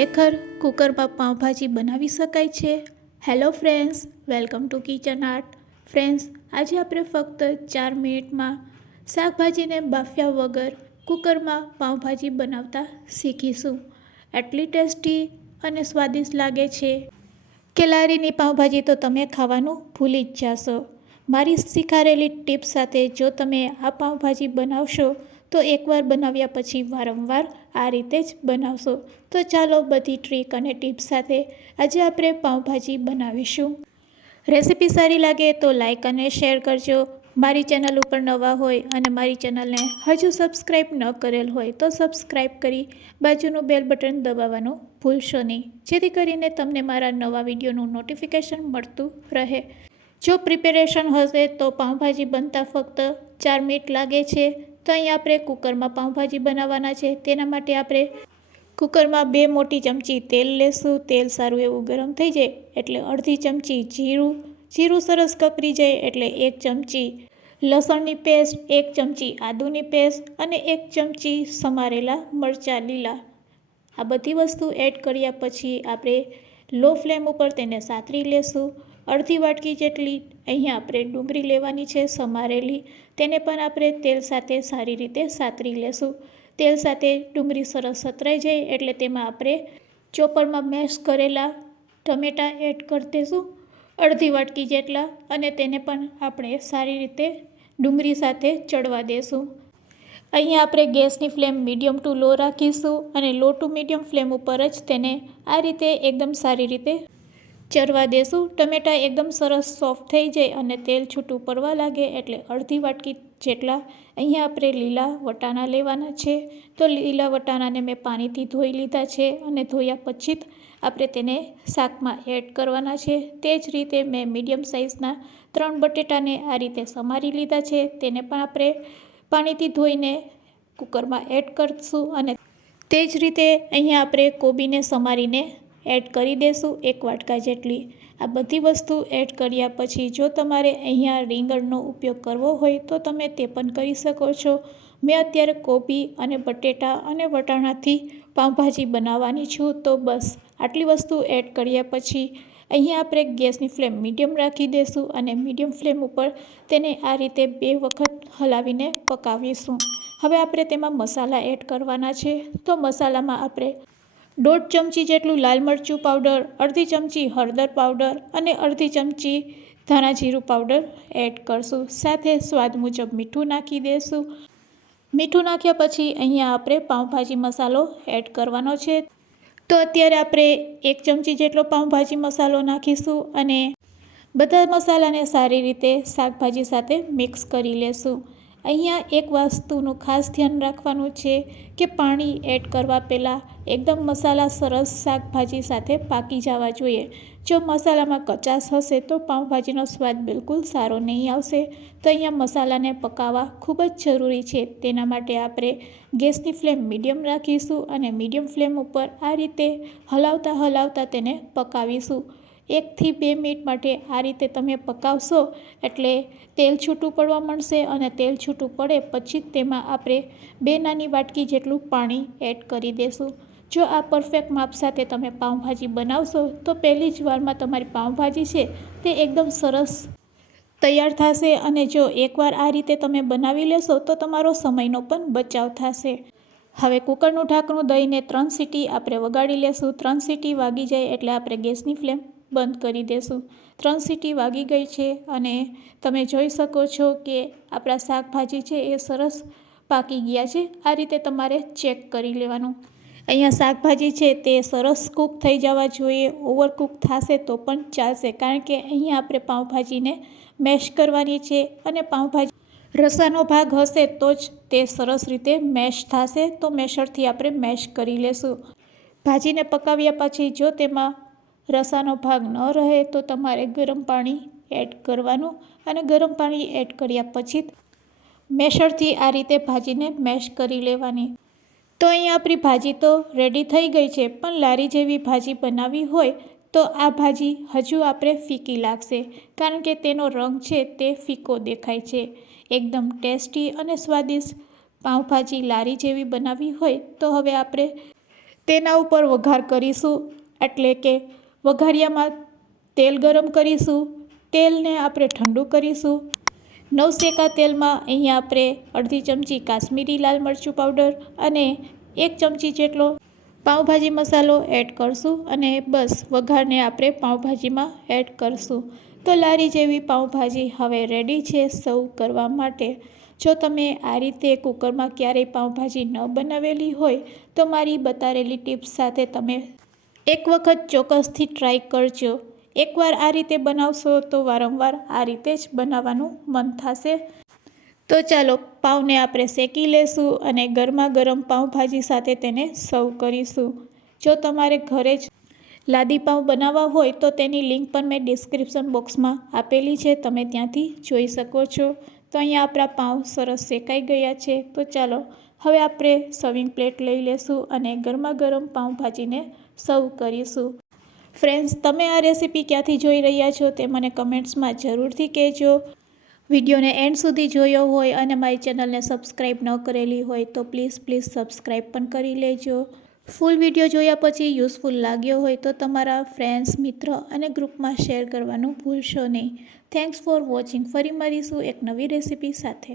ખરેખર કુકરમાં પાઉંભાજી બનાવી શકાય છે? Hello friends, welcome to kitchen art. Friends, આજે આપણે ફક્ત 4 મિનિટમાં શાકભાજીને બાફ્યા વગર કુકરમાં પાઉંભાજી બનાવતા શીખીશું. એટલી ટેસ્ટી અને સ્વાદિષ્ટ લાગે છે કે લારીની પાઉંભાજી તો તમે ખાવાનું ભૂલી જ જાશો. મારી શીખારેલી ટિપ્સ સાથે જો તમે આ પાઉંભાજી બનાવશો તો એકવાર બનાવ્યા પછી વારંવાર આ રીતે જ બનાવશો. તો ચાલો બધી ટ્રીક અને ટિપ્સ સાથે આજે આપણે પાઉંભાજી બનાવીશું. રેસીપી સારી લાગે તો લાઈક અને શેર કરજો. મારી ચેનલ ઉપર નવા હોય અને મારી ચેનલને હજુ સબસ્ક્રાઈબ ન કરેલ હોય તો સબસ્ક્રાઈબ કરી બાજુનું બેલ બટન દબાવવાનું ભૂલશો નહીં, જેથી કરીને તમને મારા નવા વિડીયોનું નોટિફિકેશન મળતું રહે. જો પ્રિપેરેશન હશે તો પાઉંભાજી બનતા ફક્ત 4 મિનિટ લાગે છે. તો અહીં આપણે કુકરમાં પાઉંભાજી બનાવવાના છે. તેના માટે આપણે કુકરમાં 2 મોટી ચમચી તેલ લેશું. તેલ સારું એવું ગરમ થઈ જાય એટલે અડધી ચમચી જીરું સરસ કકરી જાય એટલે 1 ચમચી લસણની પેસ્ટ, 1 ચમચી આદુની પેસ્ટ અને 1 ચમચી સમારેલા મરચાં લીલા. આ બધી વસ્તુ એડ કર્યા પછી આપણે લો ફ્લેમ ઉપર તેને સાતરી લેશું. અડધી વાટકી જેટલી અહીંયા આપણે ડુંગળી લેવાની છે સમારેલી. તેને પણ આપણે તેલ સાથે સારી રીતે સાતરી લેશું. તેલ સાથે ડુંગળી સરસ સતરાઈ જાય એટલે તેમાં આપણે ચોપરમાં મેશ કરેલા ટમેટાં એડ કરી દઈશું, અડધી વાટકી જેટલા, અને તેને પણ આપણે સારી રીતે ડુંગળી સાથે ચડવા દેશું. અહીંયા આપણે ગેસની ફ્લેમ મીડિયમ ટુ લો રાખીશું અને લો ટુ મીડિયમ ફ્લેમ ઉપર જ તેને આ રીતે એકદમ સારી રીતે ચરવા દેશું. ટમેટાં એકદમ સરસ સોફ્ટ થઈ જાય અને તેલ છૂટું પડવા લાગે એટલે અડધી વાટકી જેટલા અહીંયા આપણે લીલા વટાણા લેવાના છે. તો લીલા વટાણાને મેં પાણીથી ધોઈ લીધા છે અને ધોયા પછી જ આપણે તેને શાકમાં એડ કરવાના છે. તે જ રીતે મેં મીડિયમ સાઇઝના 3 બટેટાને આ રીતે સમારી લીધા છે. તેને પણ આપણે પાણીથી ધોઈને કુકરમાં એડ કરીશું અને તે જ રીતે અહીંયા આપણે કોબીને સમારીને એડ કરી દઈશું 1 વાટકા જેટલી. આ બધી વસ્તુ એડ કર્યા પછી જો તમારે અહીંયા રીંગણનો ઉપયોગ કરવો હોય તો તમે તે પણ કરી શકો છો. મેં અત્યારે કોબી અને બટેટા અને વટાણાથી પાઉંભાજી બનાવવાની છું. તો બસ આટલી વસ્તુ એડ કર્યા પછી અહીંયા આપણે ગેસની ફ્લેમ મીડિયમ રાખી દઈશું અને મીડિયમ ફ્લેમ ઉપર તેને આ રીતે 2 વખત હલાવીને પકાવીશું. હવે આપણે તેમાં મસાલા એડ કરવાના છે. તો મસાલામાં આપણે 1.5 ચમચી જેટલું લાલ મરચું પાવડર, અડધી ચમચી હળદર પાવડર અને અડધી ચમચી ધાણા જીરું પાવડર એડ કરશું. સાથે સ્વાદ મુજબ મીઠું નાખી દઈશું. મીઠું નાખ્યા પછી અહીંયા આપણે પાઉંભાજી મસાલો એડ કરવાનો છે. તો અત્યારે આપણે 1 ચમચી જેટલો પાઉંભાજી મસાલો નાખીશું અને બધા મસાલાને સારી રીતે શાકભાજી સાથે મિક્સ કરી લેશું. અહીંયા એક વસ્તુનું ખાસ ધ્યાન રાખવાનું છે કે પાણી એડ કરવા પહેલાં એકદમ મસાલા સરસ શાકભાજી સાથે પાકી જવા જોઈએ. જો મસાલામાં કચાશ હશે તો પાઉંભાજીનો સ્વાદ બિલકુલ સારો નહીં આવશે. તો અહીંયા મસાલાને પકાવવા ખૂબ જ જરૂરી છે. તેના માટે આપણે ગેસની ફ્લેમ મીડિયમ રાખીશું અને મીડિયમ ફ્લેમ ઉપર આ રીતે હલાવતા તેને પકાવીશું. 1 થી 2 મિનિટ માટે આ રીતે તમે પકાવશો એટલે તેલ છૂટું પડવા માંડશે અને તેલ છૂટું પડે પછી તેમાં આપણે 2 નાની વાટકી જેટલું પાણી એડ કરી દઈશું. જો આ પરફેક્ટ માપ સાથે તમે પાઉંભાજી બનાવશો તો પહેલી જ વારમાં તમારી પાઉંભાજી છે તે એકદમ સરસ તૈયાર થશે. અને જો એકવાર આ રીતે તમે બનાવી લેશો તો તમારો સમયનો પણ બચાવ થશે. હવે કુકરનું ઢાંકણું દઈને 3 સીટી આપણે વગાડી લેશું. 3 સીટી વાગી જાય એટલે આપણે ગેસની ફ્લેમ બંધ કરી દેશું. 3 સીટી વાગી ગઈ છે અને તમે જોઈ શકો છો કે આપણા શાકભાજી છે એ સરસ પાકી ગયા છે. આ રીતે તમારે ચેક કરી લેવાનું. અહીંયા શાકભાજી છે તે સરસ કૂક થઈ જવા જોઈએ. ઓવરકૂક થશે તો પણ ચાલશે, કારણ કે અહીંયા આપણે પાઉંભાજીને મેશ કરવાની છે અને પાઉંભાજી રસાનો ભાગ હશે તો જ તે સરસ રીતે મેશ થશે. તો મેશરથી આપણે મેશ કરી લેશું. ભાજીને પકાવ્યા પછી જો તેમાં રસાનો ભાગ ન રહે તો તમારે ગરમ પાણી એડ કરવાનું અને ગરમ પાણી એડ કર્યા પછી મેશરથી આ રીતે ભાજીને મેશ કરી લેવાની. તો અહીં આપણી ભાજી તો રેડી થઈ ગઈ છે, પણ લારી જેવી ભાજી બનાવવી હોય તો આ ભાજી હજુ આપણે ફીકી લાગશે, કારણ કે તેનો રંગ છે તે ફીકો દેખાય છે. એકદમ ટેસ્ટી અને સ્વાદિષ્ટ પાઉંભાજી લારી જેવી બનાવવી હોય તો હવે આપણે તેના ઉપર વઘાર કરીશું, એટલે કે વઘારિયામાં તેલ ગરમ કરીશું. તેલને આપણે ઠંડુ કરીશું. નવશેકા તેલમાં અહીંયા આપણે અડધી ચમચી કાશ્મીરી લાલ મરચું પાવડર અને 1 ચમચી જેટલો પાઉંભાજી મસાલો એડ કરશું અને બસ વઘારને આપણે પાઉંભાજીમાં એડ કરશું. તો લારી જેવી પાઉંભાજી હવે રેડી છે સર્વ કરવા માટે. જો તમે આ રીતે કુકરમાં ક્યારેય પાઉંભાજી ન બનાવેલી હોય તો મારી બતાવેલી ટિપ્સ સાથે તમે એક વખત ચોક્કસથી ટ્રાય કરજો. એકવાર આ રીતે બનાવશો તો વારંવાર આ રીતે જ બનાવવાનું મન થશે. તો ચાલો પાઉંને આપણે શેકી લેશું અને ગરમા ગરમ પાઉંભાજી સાથે તેને સર્વ કરીશું. જો તમારે ઘરે જ લાદી પાઉં બનાવવા હોય તો તેની લિંક પણ મેં ડિસ્ક્રિપ્શન બોક્સમાં આપેલી છે, તમે ત્યાંથી જોઈ શકો છો. તો અહીંયા આપણા પાઉં સરસ શેકાઈ ગયા છે. તો ચાલો હવે આપણે સર્વિંગ પ્લેટ લઈ લેશું અને ગરમા ગરમ પાઉંભાજીને સર્વ કરીશું. ફ્રેન્ડ્સ, તમે આ રેસીપી ક્યાંથી જોઈ રહ્યા છો તે મને કમેન્ટ્સમાં જરૂરથી કહેજો. વિડીયોને એન્ડ સુધી જોયો હોય અને મારી ચેનલને સબસ્ક્રાઈબ ન કરેલી હોય તો પ્લીઝ સબસ્ક્રાઈબ પણ કરી લેજો. ફૂલ વિડીયો જોયા પછી યુઝફુલ લાગ્યો હોય તો તમારા ફ્રેન્ડ્સ, મિત્રો અને ગ્રુપમાં શેર કરવાનું ભૂલશો નહીં. Thanks for watching. ફરી મળીશું એક નવી રેસીપી સાથે.